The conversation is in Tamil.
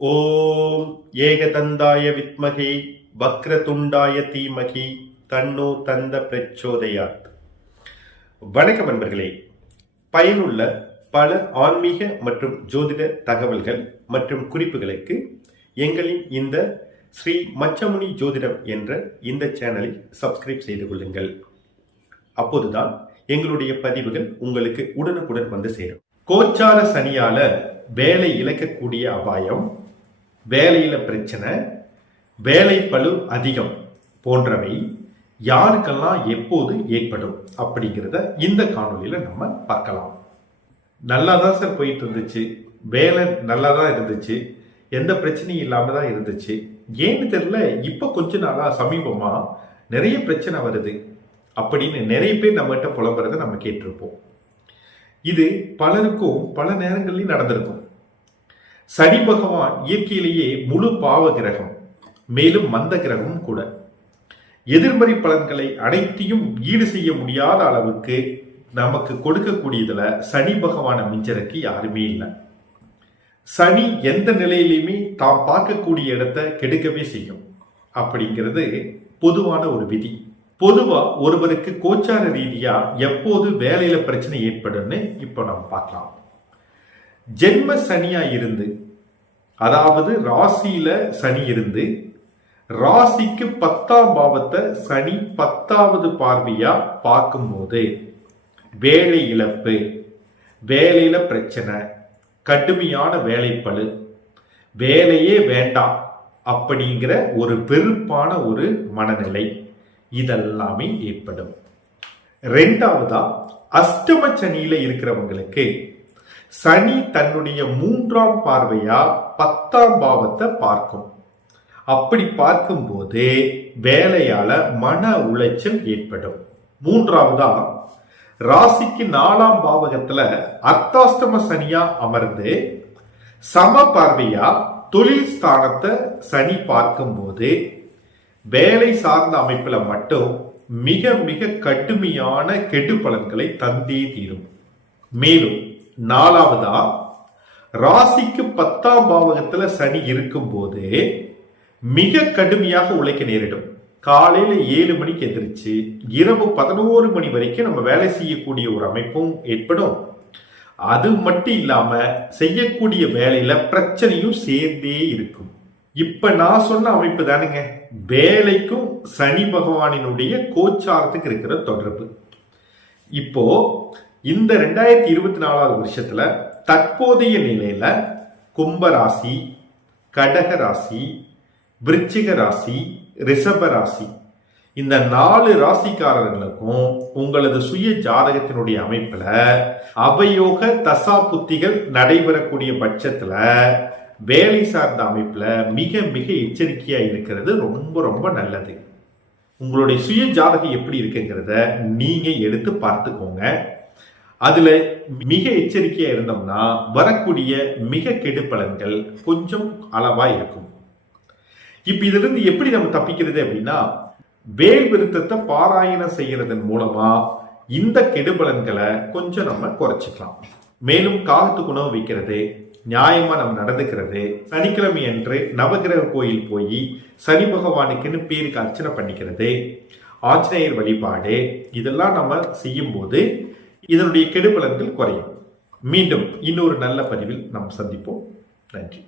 ஓம் ஏகதந்தாய வித்மகி வக்ரதுண்டாய தீமகி தன்னோ தந்த பிரச்சோதயாத். வணக்கம் நண்பர்களே. பயனுள்ள பல ஆன்மீக மற்றும் ஜோதிட தகவல்கள் மற்றும் குறிப்புகளுக்கு எங்களின் இந்த ஸ்ரீ மச்சமுனி ஜோதிடம் என்ற இந்த சேனலை சப்ஸ்கிரைப் செய்து கொள்ளுங்கள். அப்போதுதான் எங்களுடைய பதிவுகள் உங்களுக்கு உடனுக்குடன் வந்து சேரும். கோச்சார சனியால வேலை இழக்கக்கூடிய அபாயம் வேலையில் பிரச்சனை வேலை பளு அதிகம் போன்றவை யாருக்கெல்லாம் எப்போது ஏற்படும் அப்படிங்கிறத இந்த காணொலியில் நம்ம பார்க்கலாம். நல்லா தான் சார் போயிட்டு இருந்துச்சு வேலை நல்லா தான் இருந்துச்சு. எந்த பிரச்சனையும் இல்லாமல் தான் இருந்துச்சு. ஏன்னு தெரியல இப்போ கொஞ்ச நாளாக சமீபமாக நிறைய பிரச்சனை வருது அப்படின்னு நிறைய பேர் நம்மகிட்ட புலம்புறத நம்ம கேட்டிருப்போம். இது பலருக்கும் பல நேரங்கள்லையும் நடந்திருக்கும். சனி பகவான் இயற்கையிலேயே முழு பாவ கிரகம் மேலும் மந்த கிரகமும் கூட. எதிர்மறை பலன்களை அனைத்தையும் ஈடு செய்ய முடியாத அளவுக்கு நமக்கு கொடுக்கக்கூடியதுல சனி பகவானை மிஞ்சருக்கு யாருமே இல்லை. சனி எந்த நிலையிலையுமே தாம் பார்க்கக்கூடிய இடத்த கெடுக்கவே செய்யும். அப்படிங்கிறது பொதுவான ஒரு விதி. பொதுவா ஒருவருக்கு கோச்சார ரீதியா எப்போது வேலையில பிரச்சனை ஏற்படும்னு இப்போ நம்ம பார்க்கலாம். ஜென்ம சனியா இருந்து அதாவது ராசியில சனி இருந்து ராசிக்கு பத்தாம் பாவத்தை சனி பத்தாவது பார்வையா பார்க்கும்போது வேலை இழப்பு வேலையில பிரச்சனை கடுமையான வேலைப்பளு வேலையே வேண்டாம் அப்படிங்கிற ஒரு வெறுப்பான ஒரு மனநிலை இதெல்லாமே ஏற்படும். ரெண்டாவதா அஷ்டம சனியில இருக்கிறவங்களுக்கு சனி தன்னுடைய மூன்றாம் பார்வையா பத்தாம் பாவத்தை பார்க்கும். அப்படி பார்க்கும்போது வேலையால மன உளைச்சல் ஏற்படும். மூன்றாவதா ராசிக்கு நாலாம் பாவகத்துல அர்த்தாஷ்டம சனியா அமர்ந்து சம பார்வையா தொழில் ஸ்தானத்தை சனி பார்க்கும்போது வேலை சார்ந்த அமைப்புல மட்டும் மிக மிக கடுமையான கெடு பலன்களை தந்தே தீரும். மேலும் நாலாவதா? ராசிக்கு பத்தாம் பாவகத்துல சனி இருக்கும்போது மிக கடுமையாக உழைக்க நேரிடும். காலையில ஏழு மணிக்கு எந்திரிச்சு இரவு பதினோரு மணி வரைக்கும் நம்ம வேலை செய்யக்கூடிய ஒரு அமைப்பும் ஏற்படும். அது மட்டும் இல்லாம செய்யக்கூடிய வேலையில பிரச்சனையும் சேர்ந்தே இருக்கும். இப்ப நான் சொன்ன அமைப்பு தானுங்க. வேலைக்கும் சனி பகவானினுடைய கோச்சாரத்துக்கு இருக்கிற தொடர்பு. இப்போ இந்த ரெண்டாயிரத்தி இருபத்தி நாலாவது வருஷத்துல தற்போதைய நிலையில கும்பராசி கடக ராசி விருச்சிக ராசி ரிஷப ராசி இந்த நாலு ராசிக்காரர்களுக்கும் உங்களது சுய ஜாதகத்தினுடைய அமைப்புல அவயோக தசா புத்திகள் நடைபெறக்கூடிய பட்சத்துல வேலை சார்ந்த அமைப்புல மிக மிக எச்சரிக்கையா இருக்கிறது. ரொம்ப ரொம்ப நல்லது. உங்களுடைய சுய ஜாதகம் எப்படி இருக்குங்கிறத நீங்க எடுத்து பார்த்துக்கோங்க. அதுல மிக எச்சரிக்கையா இருந்தோம்னா வரக்கூடிய மிக கெடு பலன்கள் கொஞ்சம் அளவா இருக்கும். இப்ப இதுல இருந்து எப்படி நம்ம தப்பிக்கிறது அப்படின்னா வேல் விருத்தத்தை பாராயணம் செய்யறதன் மூலமா இந்த கெடுபலன்களை கொஞ்சம் நம்ம குறைச்சிக்கலாம். மேலும் காகத்துக்கு உணவு வைக்கிறது நியாயமா நம்ம நடந்துக்கிறது சனிக்கிழமை அன்று நவகிரக கோயில் போய் சனி பகவானுக்குன்னு பேருக்கு அர்ச்சனை பண்ணிக்கிறது ஆஞ்சநேயர் வழிபாடு இதெல்லாம் நம்ம செய்யும்போது இதனுடைய கெடுபலன்கள் குறையும். மீண்டும் இன்னொரு நல்ல பதிவில் நாம் சந்திப்போம். நன்றி.